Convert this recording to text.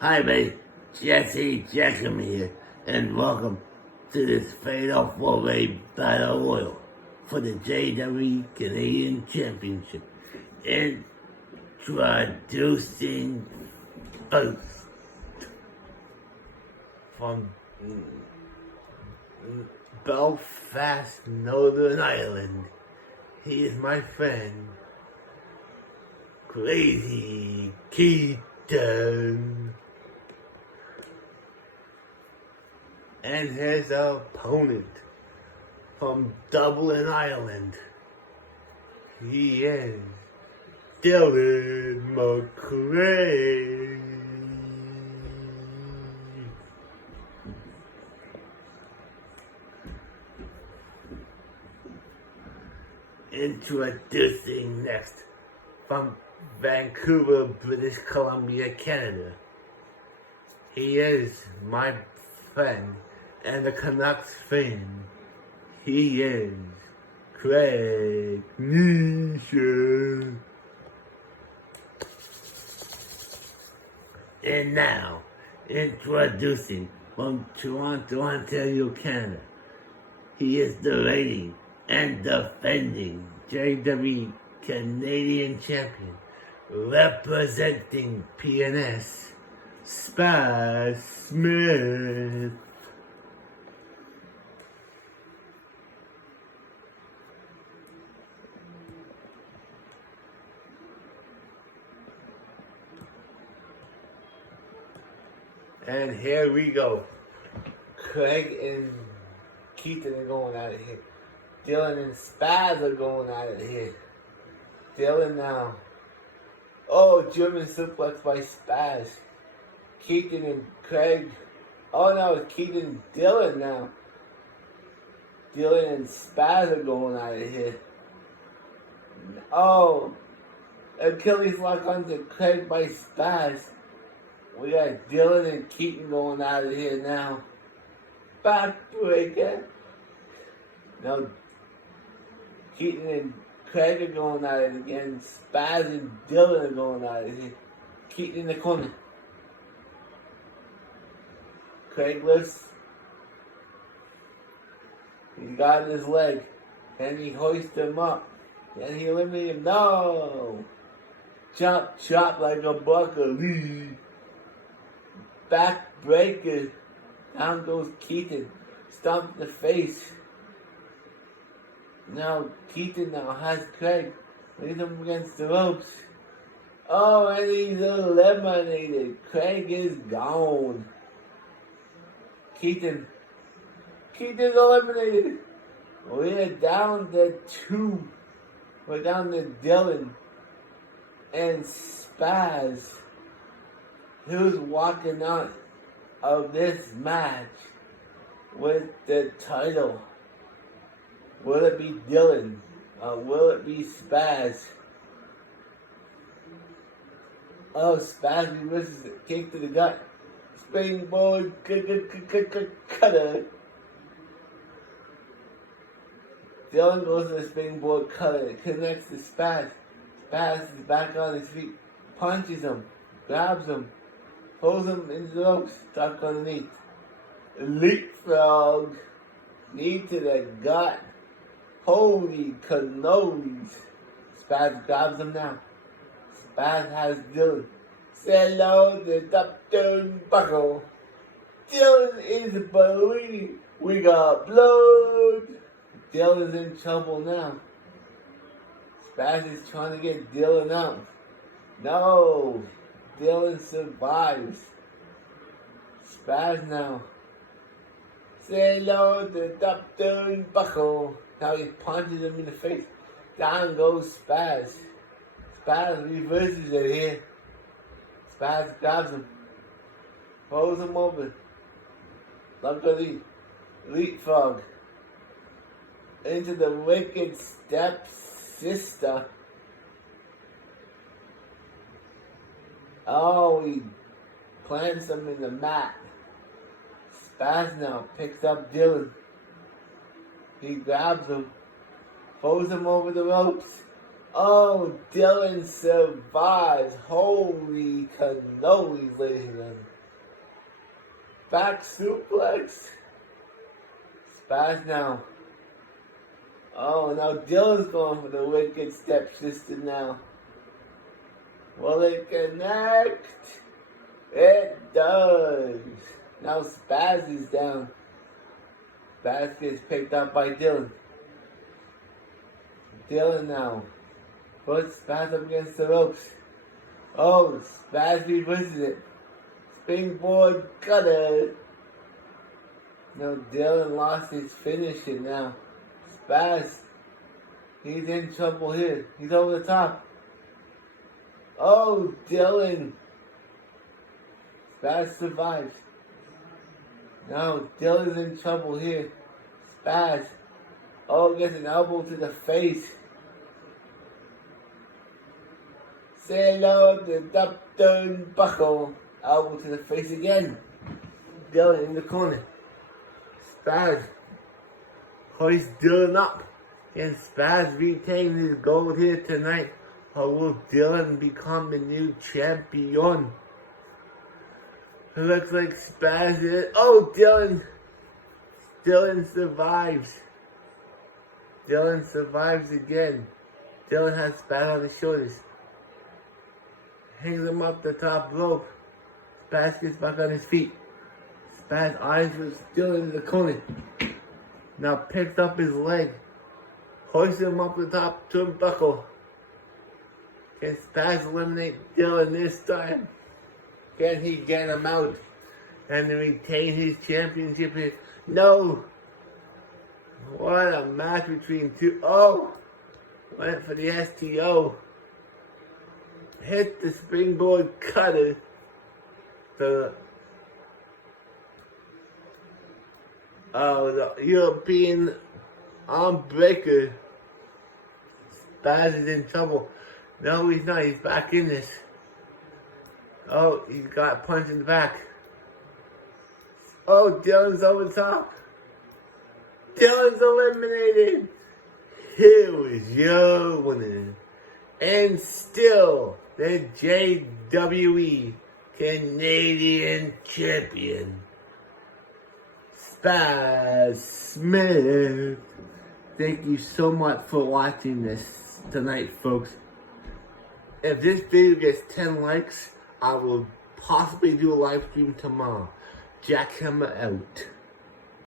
Hi, mate. Jesse Jackhammer here, and welcome to this Fatal 4-Way Battle Royal for the JWE Canadian Championship. Introducing first from Belfast, Northern Ireland. He is my friend, Crazy Keaton. And his opponent from Dublin, Ireland. He is Dylan McRae. Introducing next from Vancouver, British Columbia, Canada. He is my friend and the Canucks fan. He is Craig Nesser. And now, introducing from Toronto, Ontario, Canada. He is the reigning and defending JWE Canadian champion, representing PNS, Spaz Smith. And here we go. Craig and Keaton are going at it here. Dylan and Spaz are going at it here. Dylan now. Oh, German suplex by Spaz. Keaton and Craig. Oh no, it's Keaton and Dylan now. Dylan and Spaz are going at it here. Oh, Achilles lock onto Craig by Spaz. We got Dylan and Keaton going out of here now. Backbreaker. No, Keaton and Craig are going at it again. Spaz and Dylan are going at it here. Keaton in the corner. Craig lifts. He's got his leg. Can he hoist him up? Can he eliminate him? No! Chop, chop like a broccoli. Backbreaker. Down goes Keaton. Stomp the face. Now Keaton now has Craig. Leads him against the ropes. Oh, and he's eliminated. Craig is gone. Keaton's eliminated. We're down to 2. We're down to Dylan and Spaz, who's walking out of this match with the title. Will it be Dylan? Or will it be Spaz? Oh, Spaz reverses it. Kick to the gut. Springboard cutter. Dylan goes to the springboard cutter. It connects to Spaz. Spaz is back on his feet. Punches him. Grabs him. Pulls him into the ropes. Stuck underneath. Leapfrog. Knee to the gut. Holy cannolis. Spaz grabs him now. Spaz has Dylan. Say hello to Dr. Buckle. Dylan is bleeding. We got blood. Dylan's in trouble now. Spaz is trying to get Dylan out. No. Dylan survives. Spaz now. Say hello to Dr. Buckle. Now he punches him in the face. Down goes Spaz. Spaz reverses it here. Spaz grabs him. Throws him over. Luckily, leapfrog. Into the wicked stepsister. Oh, he plants him in the mat. Spaz now picks up Dylan. He grabs him, throws him over the ropes. Oh, Dylan survives. Holy cannolis, ladies and gentlemen. Back suplex. Spaz now. Oh, now Dylan's going for the wicked stepsister now. Will it connect? It does. Now Spaz is down. Spaz gets picked up by Dylan. Dylan now. Puts Spaz up against the ropes. Oh, Spaz reverses it. Springboard cutter. No, Dylan lost his finisher now. Spaz. He's in trouble here. He's over the top. Oh, Dylan. Spaz survives. Now, Dylan's in trouble here. Spaz. Oh, gets an elbow to the face. Say hello to Dr. Buckle. Elbow to the face again. Dylan in the corner. Spaz hoists Dylan up. Can Spaz retain his gold here tonight? Or will Dylan become the new champion? It looks like Spaz is... Oh, Dylan! Dylan survives. Dylan survives again. Dylan has Spaz on his shoulders. Hangs him up the top rope. Spaz gets back on his feet. Spaz eyes was still in the corner. Now picks up his leg. Hoists him up the top turnbuckle. Can Spaz eliminate Dylan this time? Can he get him out and retain his championship here? No! What a match between two. Oh! Went for the STO. Hit the springboard cutter. The European arm breaker. Spaz is in trouble. No, he's not. He's back in this. Oh, he got punched in the back. Oh, Dylan's over the top. Dylan's eliminated. Here was your winner. And still, the JWE Canadian Champion, Spaz Smith. Thank you so much for watching this tonight, folks. If this video gets 10 likes, I will possibly do a live stream tomorrow. Jackhammer out.